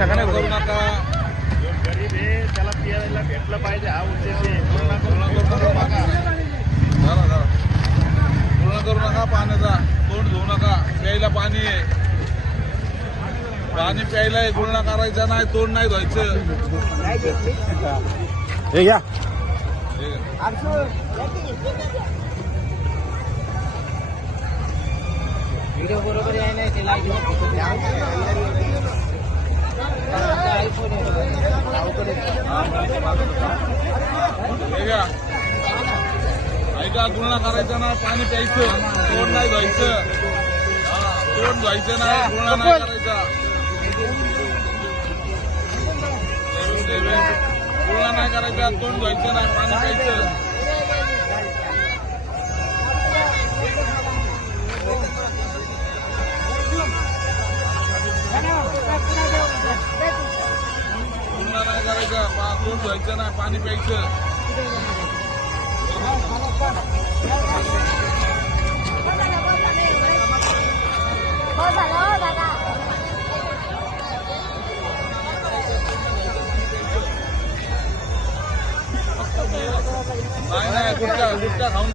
ठिकाणी करू नका. गरीब आहे त्याला पियायला भेटलं पाहिजे हा उद्देश आहे. पूर्ण करू नका पाण्याचा. तोंड धुवू नका. प्यायला पाणी आहे. पाणी प्यायला आहे. गुळणा करायचा नाही. तोंड नाही धुवायचं. हे घ्या. व्हिडिओ बरोबर आहे ना ते लाईव्ह हे घ्या. ऐका, गुळणा करायचा ना. पाणी प्यायचं. तोंड नाही धुवायचं. तोंड धुवायचं नाही. गुळणा नाही करायचा. गुळणा नाही करायचा. तोंड धुवायचं नाही. पाणी प्यायचं. गुळणा नाही करायचा. तोंड धुवायचं नाही. पाणी प्यायचं. नाही गुटखा खाऊन